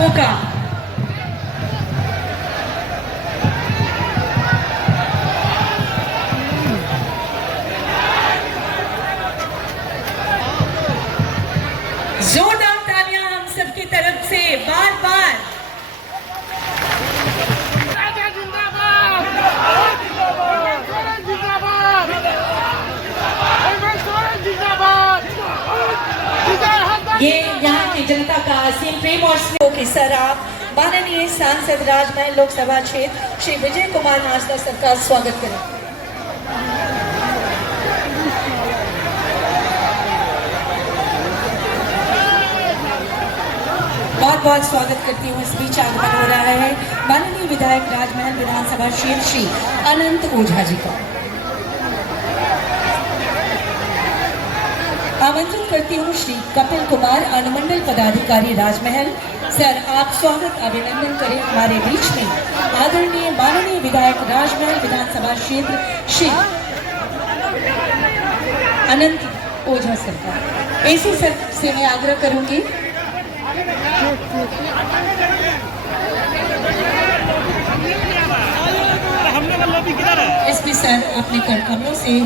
मौका। जोरदार तालियां हम सबकी तरफ से बार बार। ये यहाँ की जनता का असीम प्रेम और स्नेह के सर आप माननीय सांसद राजमहल लोकसभा क्षेत्र श्री विजय कुमार हांसदा सर का स्वागत करें। बहुत बहुत स्वागत करती हूँ। इस बीच आगमन हो रहा है माननीय विधायक राजमहल विधानसभा क्षेत्र श्री अनंत ओझा जी का। आमंत्रित करती हूँ श्री कपिल कुमार अनुमंडल पदाधिकारी राजमहल सर, आप स्वागत अभिनंदन करें हमारे बीच में आदरणीय माननीय विधायक राजमहल विधानसभा क्षेत्र श्री अनंत ओझा सर का। ऐसे सर से मैं आग्रह करूंगी एसपी सर अपने करकमलों से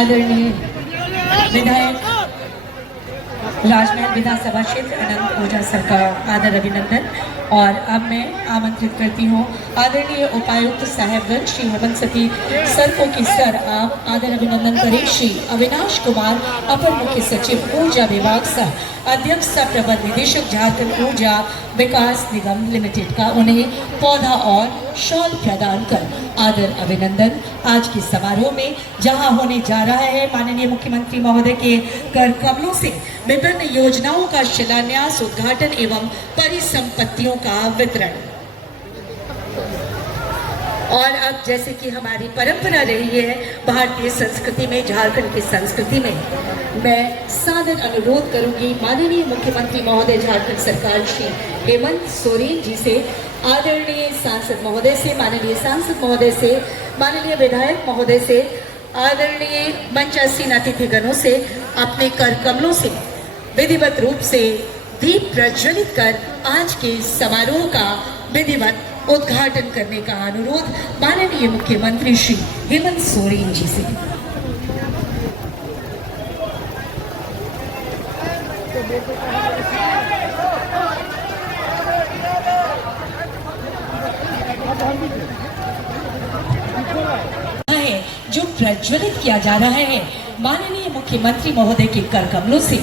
आदरणीय विधायक राजमहल विधानसभा क्षेत्र अनंत ओझा सर का आदर अभिनंदन। और अब मैं आमंत्रित करती हूँ आदरणीय उपायुक्त साहेबगंज श्री हेमंत सती सर को कि सर आप आदर अभिनंदन करें श्री अविनाश कुमार अपर मुख्य सचिव ऊर्जा विभाग सह अध्यक्ष सह प्रबंध निदेशक झारखंड ऊर्जा विकास निगम लिमिटेड का उन्हें पौधा और शॉल प्रदान कर आदर अभिनंदन। आज के समारोह में जहां होने जा रहा है माननीय मुख्यमंत्री महोदय के कर कमलों से विभिन्न योजनाओं का शिलान्यास, उद्घाटन एवं परिसंपत्तियों का वितरण। और अब जैसे कि हमारी परंपरा रही है भारतीय संस्कृति में, झारखंड की संस्कृति में, मैं सादर अनुरोध करूंगी माननीय मुख्यमंत्री महोदय झारखंड सरकार श्री हेमंत सोरेन जी से, आदरणीय सांसद महोदय से, माननीय सांसद महोदय से, माननीय विधायक महोदय से, आदरणीय मंचासीन अतिथिगणों से अपने कर कमलों से विधिवत रूप से दीप प्रज्वलित कर आज के समारोह का विधिवत उद्घाटन करने का अनुरोध माननीय मुख्यमंत्री श्री हेमंत सोरेन जी से। जो प्रज्वलित किया जा रहा है माननीय मुख्यमंत्री महोदय के कर कमलों से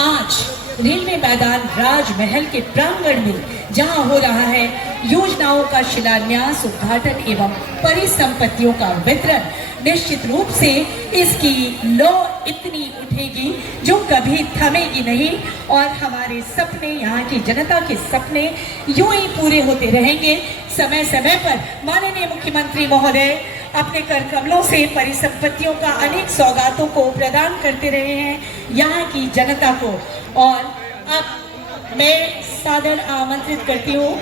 आज रेलवे मैदान राजमहल के प्रांगण में जहां हो रहा है योजनाओं का शिलान्यास, उद्घाटन एवं परिसंपत्तियों का वितरण। निश्चित रूप से इसकी लौ इतनी उठेगी जो कभी थमेगी नहीं और हमारे सपने, यहाँ की जनता के सपने यूं ही पूरे होते रहेंगे। समय समय पर माननीय मुख्यमंत्री महोदय अपने कर कमलों से परिसंपत्तियों का अनेक सौगातों को प्रदान करते रहे हैं यहाँ की जनता को। और अब मैं सादर आमंत्रित करती हूँ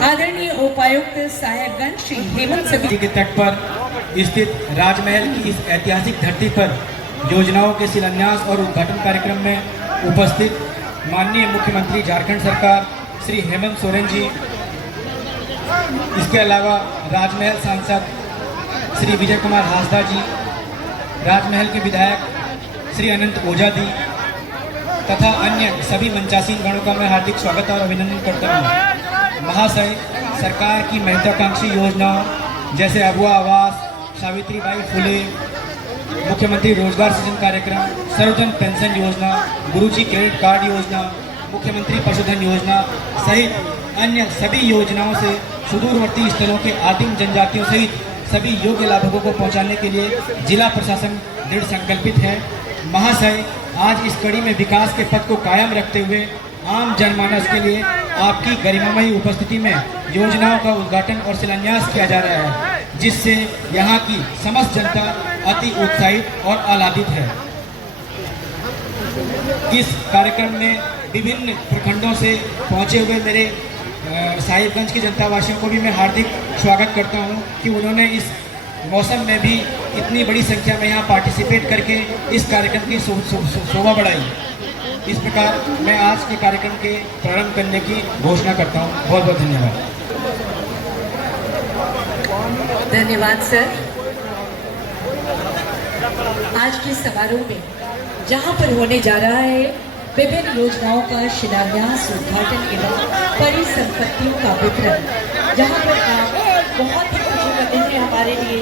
आदरणीय उपायुक्त साहेबगंज श्री हेमंत सती के तट पर स्थित राजमहल की इस ऐतिहासिक धरती पर योजनाओं के शिलान्यास और उद्घाटन कार्यक्रम में उपस्थित माननीय मुख्यमंत्री झारखंड सरकार श्री हेमंत सोरेन जी, इसके अलावा राजमहल सांसद श्री विजय कुमार हांसदा जी, राजमहल के विधायक श्री अनंत ओझा जी तथा अन्य सभी मंचासीन गणों का मैं हार्दिक स्वागत और अभिनंदन करता हूँ। महाशय, सरकार की महत्वाकांक्षी योजनाओं जैसे अगुआ आवास, सावित्रीबाई फुले, मुख्यमंत्री रोजगार सृजन कार्यक्रम, सर्वजन पेंशन योजना, गुरुजी क्रेडिट कार्ड योजना, मुख्यमंत्री पशुधन योजना सहित अन्य सभी योजनाओं से सुदूरवर्ती स्थलों के आदिम जनजातियों सहित सभी योग्य लाभुकों को पहुंचाने के लिए जिला प्रशासन दृढ़ संकल्पित है। महाशय, आज इस कड़ी में विकास के पथ को कायम रखते हुए आम जनमानस के लिए आपकी गरिमामयी उपस्थिति में योजनाओं का उद्घाटन और शिलान्यास किया जा रहा है, जिससे यहाँ की समस्त जनता अति उत्साहित और आह्लादित है। इस कार्यक्रम में विभिन्न प्रखंडों से पहुँचे हुए मेरे साहिबगंज की जनता वासियों को भी मैं हार्दिक स्वागत करता हूँ कि उन्होंने इस मौसम में भी इतनी बड़ी संख्या में यहाँ पार्टिसिपेट करके इस कार्यक्रम की शोभा बढ़ाई। इस प्रकार मैं आज के कार्यक्रम के प्रारंभ करने की घोषणा करता हूँ। बहुत बहुत धन्यवाद। धन्यवाद सर। आज के समारोह में जहां पर होने जा रहा है विभिन्न योजनाओं का शिलान्यास, उद्घाटन एवं परिसंपत्तियों का वितरण, जहां पर आप बहुत ही खुशी का दिन है हमारे लिए,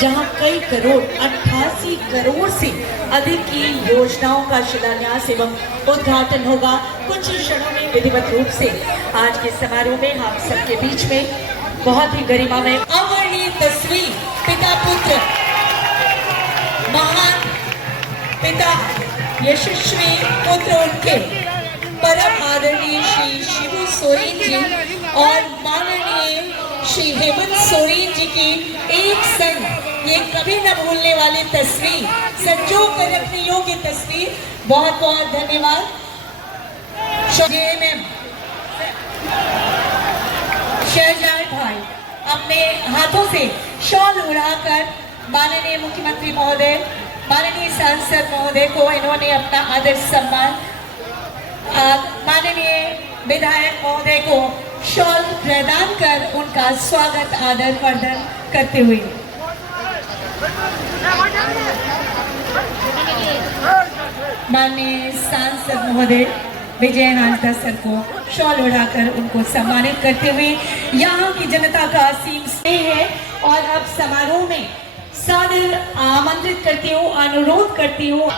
जहां कई करोड़ 88 करोड़ से अधिक की योजनाओं का शिलान्यास एवं उद्घाटन होगा। कुछ ही क्षणों में विधिवत रूप से आज के समारोह में हम सबके बीच में बहुत ही गरिमामय अवर्णीय तस्वीर पिता पुत्र, महान पिता यशस्वी पुत्र उनके परम आदरणीय श्री शिबू सोरेन जी और माननीय श्री हेमंत सोरेन जी की एक संग ये कभी न भूलने वाली तस्वीर, संजो कर रखने योग्य तस्वीर। बहुत बहुत धन्यवाद। शहजाद भाई अपने हाथों से शॉल उड़ाकर माननीय मुख्यमंत्री महोदय, माननीय सांसद महोदय को इन्होंने अपना आदर सम्मान, माननीय विधायक महोदय को शॉल प्रदान कर उनका स्वागत आदर वर्धन करते हुए माननीय सांसद महोदय विजय हांसदा सर को शॉल उड़ाकर उनको सम्मानित करते हुए यहाँ की जनता का असीम स्नेह है। और अब समारोह में सादर आमंत्रित करती हूँ, अनुरोध करती हूँ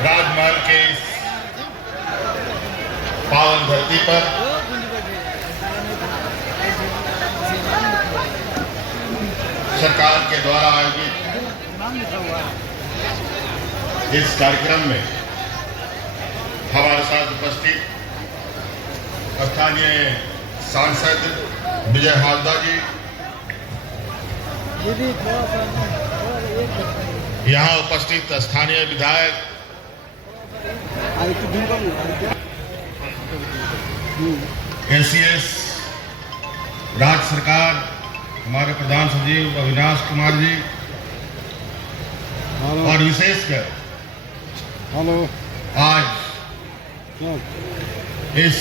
राजमहल के इस पावन धरती पर सरकार के द्वारा आयोजित इस कार्यक्रम में हमारे साथ उपस्थित स्थानीय सांसद विजय हांसदा जी, यहाँ उपस्थित स्थानीय विधायक एसीएस राज्य सरकार, हमारे प्रधान सचिव अविनाश कुमार जी, और विशेषकर आज इस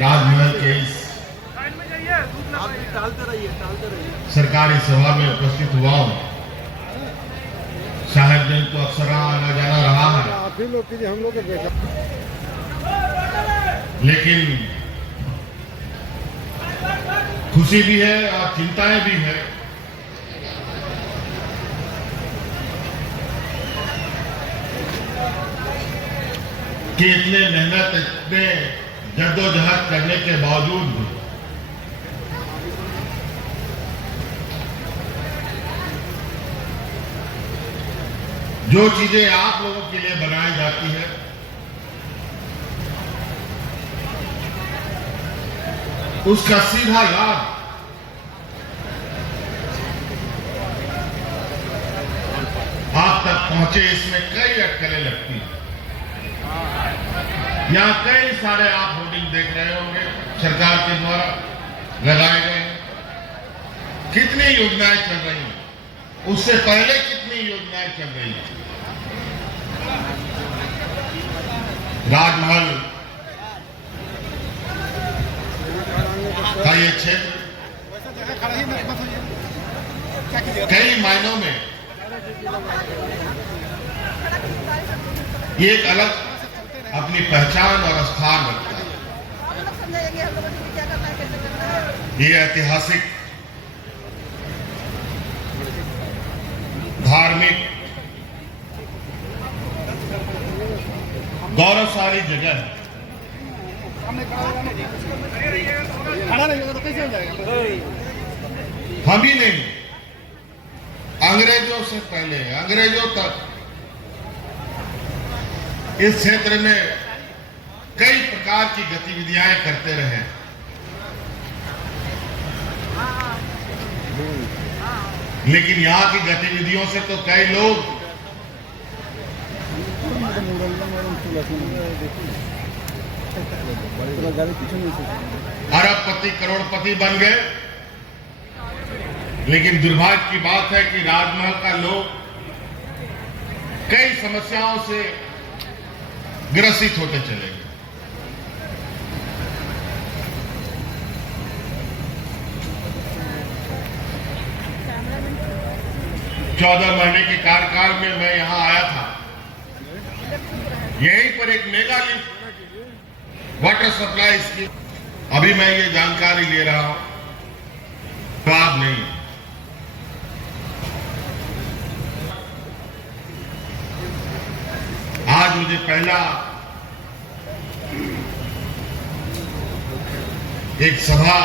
राजमहल के इस सरकारी सभा में उपस्थित हुआ हूँ। साहेबगंज तो अक्सर आना जाना रहा है, लेकिन खुशी भी है और चिंताएं भी है। कि इतने मेहनत, इतने जद्दोजहद करने के बावजूद भी जो चीजें आप लोगों के लिए बनाई जाती है उसका सीधा लाभ आप तक पहुंचे, इसमें कई अटकलें लगती हैं। यहाँ कई सारे आप होर्डिंग देख रहे होंगे सरकार के द्वारा लगाए गए। कितनी योजनाएं चल रही हैं, उससे पहले कितनी योजनाएं चल रही हैं। राजमहल का ये क्षेत्र कई मायनों में ये एक अलग अपनी पहचान और स्थान रखता है। ये ऐतिहासिक, धार्मिक, गौरवशाली जगह है। हम ही नहीं, अंग्रेजों से पहले, अंग्रेजों तक इस क्षेत्र में कई प्रकार की गतिविधियां करते रहे। लेकिन यहाँ की गतिविधियों से तो कई लोग अरबपति करोड़पति बन गए, लेकिन दुर्भाग्य की बात है कि राजमहल का लोग कई समस्याओं से ग्रसित होते चले गए। चौदह महीने के कार्यकाल में मैं यहां आया था, यहीं पर एक mega lift water supply scheme, अभी मैं ये जानकारी ले रहा हूं, जवाब नहीं। आज मुझे पहला एक सभा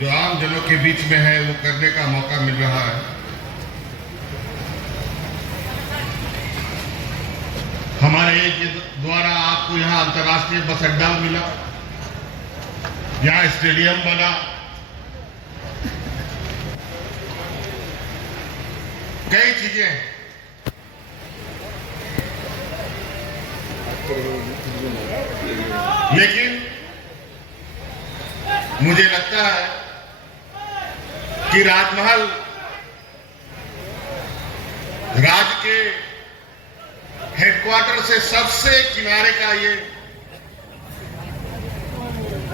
जो आम जनों के बीच में है वो करने का मौका मिल रहा है। हमारे द्वारा आपको यहाँ अंतर्राष्ट्रीय बस अड्डा मिला, यहाँ स्टेडियम बना, कई चीजें हैं। लेकिन मुझे लगता है कि राजमहल राज्य के हेडक्वार्टर से सबसे किनारे का ये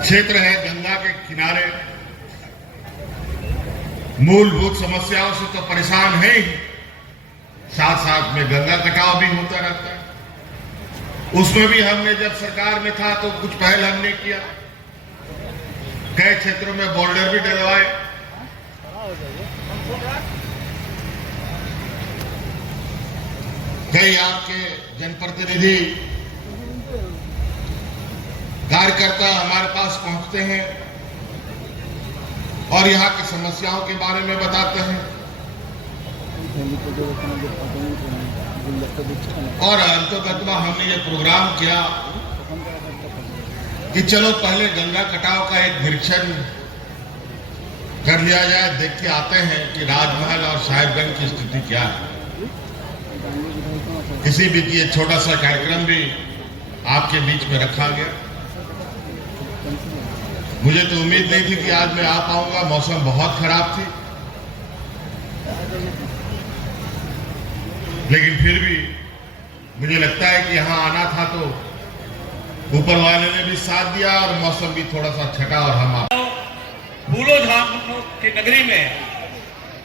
क्षेत्र है, गंगा के किनारे। मूलभूत समस्याओं से तो परेशान है ही, साथ साथ में गंगा कटाव भी होता रहता है। उसमें भी हमने जब सरकार में था तो कुछ पहल हमने किया, कई क्षेत्रों में बॉर्डर भी डलवाए। कई आपके जनप्रतिनिधि कार्यकर्ता हमारे पास पहुंचते हैं और यहाँ की समस्याओं के बारे में बताते हैं, और अंततः हमने ये प्रोग्राम किया कि चलो पहले गंगा कटाव का एक निरीक्षण कर लिया जाए, देख के आते हैं कि राजमहल और साहिबगंज की स्थिति क्या है। इसी बीच ये छोटा सा कार्यक्रम भी आपके बीच में रखा गया। मुझे तो उम्मीद नहीं थी कि आज मैं आ पाऊंगा, मौसम बहुत खराब थी, लेकिन फिर भी मुझे लगता है कि यहाँ आना था तो ऊपर वाले ने भी साथ दिया और मौसम भी थोड़ा सा छटा और हम आ फूलों झाड़ों की नगरी में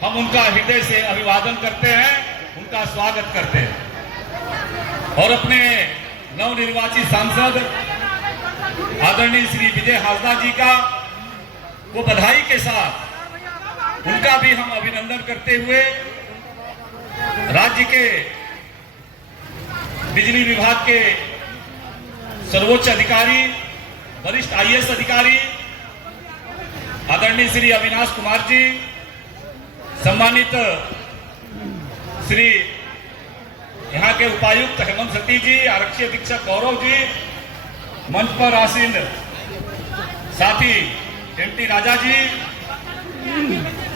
हम उनका हृदय से अभिवादन करते हैं, उनका स्वागत करते हैं और अपने नवनिर्वाचित सांसद आदरणीय श्री विजय हासदा जी का वो बधाई के साथ उनका भी हम अभिनंदन करते हुए राज्य के बिजली विभाग के सर्वोच्च अधिकारी, वरिष्ठ आईएएस अधिकारी आदरणीय श्री अविनाश कुमार जी, सम्मानित श्री यहाँ के उपायुक्त हेमंत सतीश जी, आरक्षी अधीक्षक गौरव जी, मंच पर आसीन साथी एमटी राजा जी,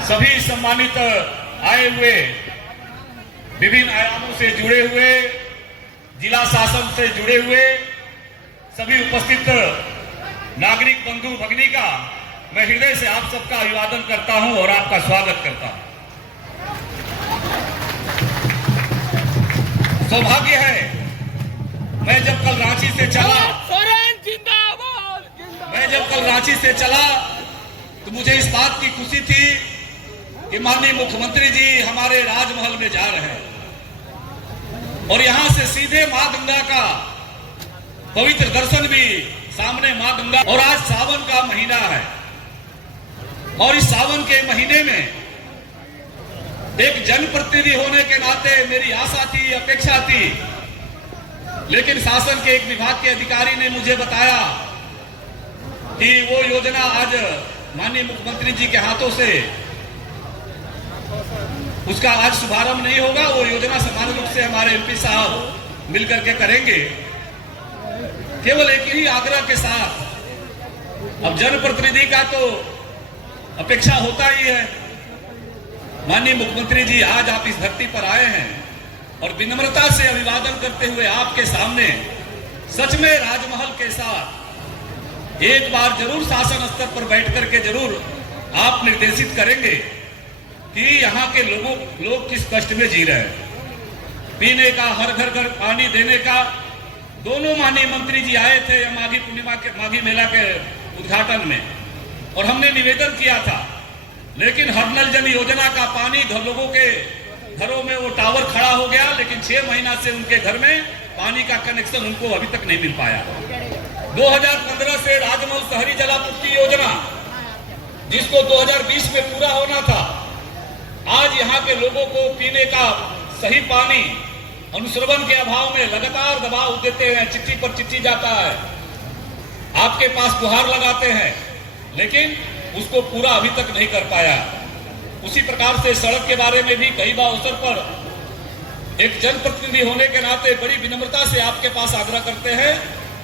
सभी सम्मानित आए हुए विभिन्न आयामों से जुड़े हुए, जिला शासन से जुड़े हुए सभी उपस्थित नागरिक बंधु भगिनी का मैं हृदय से आप सबका अभिवादन करता हूं और आपका स्वागत करता हूं। सौभाग्य है, मैं जब कल रांची से चला तो मुझे इस बात की खुशी थी कि माननीय मुख्यमंत्री जी हमारे राजमहल में जा रहे हैं और यहां से सीधे मां गंगा का पवित्र दर्शन भी, सामने मां गंगा। और आज सावन का महीना है और इस सावन के महीने में एक जनप्रतिनिधि होने के नाते मेरी आशा थी, अपेक्षा थी, लेकिन शासन के एक विभाग के अधिकारी ने मुझे बताया कि वो योजना आज माननीय मुख्यमंत्री जी के हाथों से उसका आज शुभारंभ नहीं होगा। वो योजना सामान्य रूप से हमारे एमपी साहब मिलकर के करेंगे, केवल एक ही आग्रह के साथ। अब जनप्रतिनिधि का तो अपेक्षा होता ही है। माननीय मुख्यमंत्री जी आज आप इस धरती पर आए हैं और विनम्रता से अभिवादन करते हुए आपके सामने सच में राजमहल के साथ एक बार जरूर शासन स्तर पर बैठ करके जरूर आप निर्देशित करेंगे कि यहाँ के लोग किस कष्ट में जी रहे हैं। पीने का, हर घर घर पानी देने का, दोनों माननीय मंत्री जी आए थे माघी पूर्णिमा के माघी मेला के उद्घाटन में, और हमने निवेदन किया था, लेकिन हर नल जन योजना का पानी लोगों के घरों में वो टावर खड़ा हो गया, लेकिन 6 महीना से उनके घर में पानी का कनेक्शन उनको अभी तक नहीं मिल पाया। 2015 से राजमहल शहरी जलापूर्ति योजना, जिसको 2020 में पूरा होना था, आज यहाँ के लोगों को पीने का सही पानी अनुश्रवण के अभाव में लगातार दबाव देते हैं, चिट्ठी पर चिट्ठी जाता है, आपके पास गुहार लगाते हैं, लेकिन उसको पूरा अभी तक नहीं कर पाया। उसी प्रकार से सड़क के बारे में भी कई बार अवसर पर एक जनप्रतिनिधि होने के नाते बड़ी विनम्रता से आपके पास आग्रह करते हैं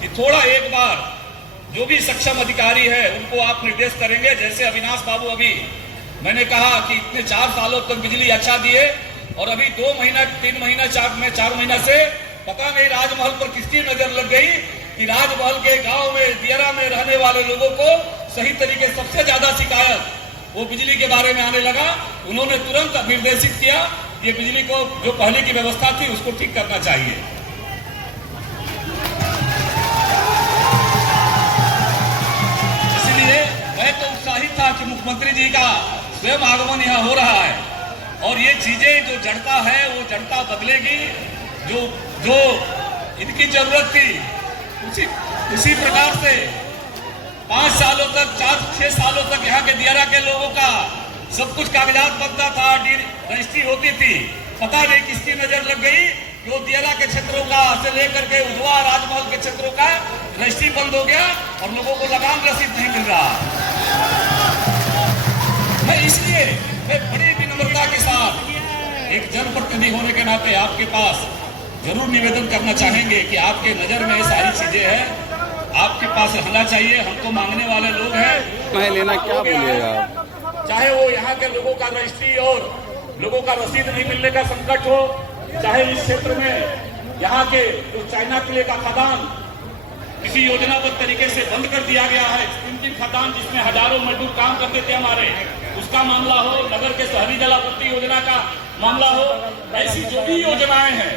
कि थोड़ा एक बार जो भी सक्षम अधिकारी है उनको आप निर्देश करेंगे। जैसे अविनाश बाबू, अभी मैंने कहा कि इतने 4 सालों तक बिजली अच्छा दिए, और अभी 2 महीना 3 महीना 4 महीना से पता नहीं राजमहल पर किसकी नजर लग गई कि राजमहल के गांव में दियरा में रहने वाले लोगों को सही तरीके सबसे ज्यादा शिकायत वो बिजली के बारे में आने लगा। उन्होंने तुरंत निर्देशित किया ये बिजली को जो पहले की व्यवस्था थी उसको ठीक करना चाहिए। इसलिए मैं तो उत्साहित था कि मुख्यमंत्री जी का स्वयं आगमन यहाँ हो रहा है, और ये चीजें जो जड़ता है वो जड़ता बदलेगी। जो इनकी जरूरत थी उसी प्रकार से 5 सालों तक 4-6 सालों तक यहाँ के दियारा के लोगों का सब कुछ कागजात बनता था, रजिस्ट्री होती थी, पता नहीं किसकी नजर लग गई, जो दियारा के क्षेत्रों का से लेकर के उधवा राजमहल के क्षेत्रों का रजिस्ट्री बंद हो गया और लोगों को लगान रसीद नहीं मिल रहा। मैं इसलिए बड़ी विनम्रता के साथ एक जनप्रतिनिधि होने के नाते आपके पास जरूर निवेदन करना चाहेंगे कि आपके नजर में सारी चीजें हैं, आपके पास रहना चाहिए। हम तो मांगने वाले लोग हैं, लेना क्या बोलिएगा, चाहे वो यहाँ के लोगों का रजिस्ट्री और लोगों का रसीद नहीं मिलने का संकट हो, चाहे इस क्षेत्र में यहाँ के जो चाइना किले का खदान किसी योजनाबद्ध तरीके से बंद कर दिया गया है, कीमती खदान जिसमें हजारों मजदूर काम करते थे हमारे, उसका मामला हो, नगर के शहरी जलापूर्ति योजना का मामला हो, ऐसी जो भी योजनाएं हैं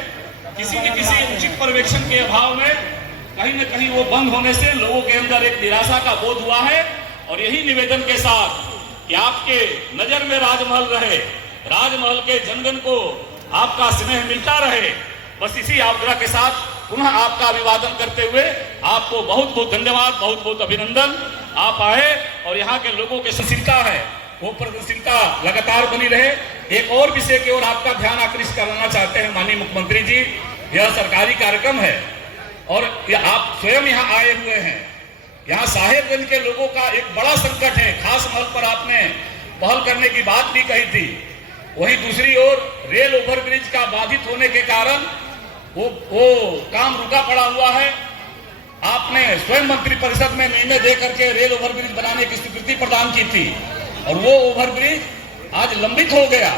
किसी न किसी उचित पर्यवेक्षण के अभाव में कहीं न कहीं वो बंद होने से लोगों के अंदर एक निराशा का बोध हुआ है। और यही निवेदन के साथ कि आपके नजर में राजमहल रहे, राजमहल के जनगण को आपका स्नेह मिलता रहे, बस इसी आग्रह के साथ पुनः आपका अभिवादन करते हुए आपको बहुत बहुत धन्यवाद, बहुत बहुत अभिनंदन। आप आए और यहाँ के लोगों के सशीलता है वो प्रगतिशीलता लगातार बनी रहे। एक और विषय की ओर आपका ध्यान आकृष्ट कराना चाहते हैं माननीय मुख्यमंत्री जी, यह सरकारी कार्यक्रम है और आप स्वयं यहाँ आए हुए हैं। यहाँ साहेबगंज के लोगों का एक बड़ा संकट है, खास महल पर आपने पहल करने की बात भी कही थी। वहीं दूसरी ओर रेल ओवरब्रिज का बाधित होने के कारण वो काम रुका पड़ा हुआ है। आपने स्वयं मंत्री परिषद में निर्णय दे करके रेल ओवरब्रिज बनाने की स्वीकृति प्रदान की थी और वो ओवरब्रिज आज लंबित हो गया।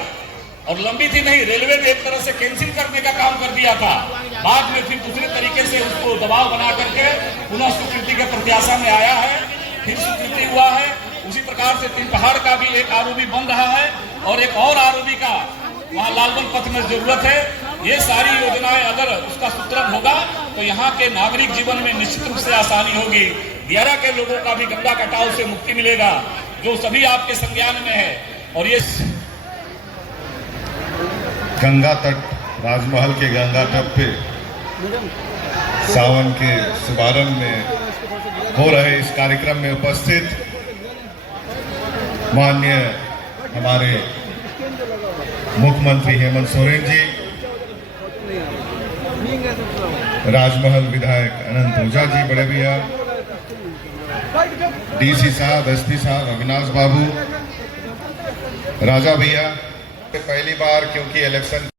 और लंबित ही नहीं, रेलवे ने एक तरह से कैंसिल करने का काम कर दिया था, बाद में फिर दूसरे तरीके से उसको दबाव बना करके पुनः स्वीकृति के प्रत्याशा में आया है, फिर स्वीकृति हुआ है। उसी प्रकार से 3 पहाड़ का भी एक आरओबी बन रहा है और एक और आरओबी का वहाँ लालबन पथ में जरूरत है। ये सारी योजनाएं अगर उसका सूत्रम होगा तो यहाँ के नागरिक जीवन में निश्चित रूप से आसानी होगी। दियारा के लोगों का भी गंगा कटाव से मुक्ति मिलेगा, जो सभी आपके संज्ञान में है। और ये गंगा तट, राजमहल के गंगा तट पे सावन के शुभारंभ में हो रहे इस कार्यक्रम में उपस्थित माननीय हमारे मुख्यमंत्री हेमंत सोरेन जी, राजमहल विधायक अनंत ओझा जी, बड़े भैया, डीसी साहब, एसपी साहब, अविनाश बाबू, राजा भैया, पहली बार क्योंकि इलेक्शन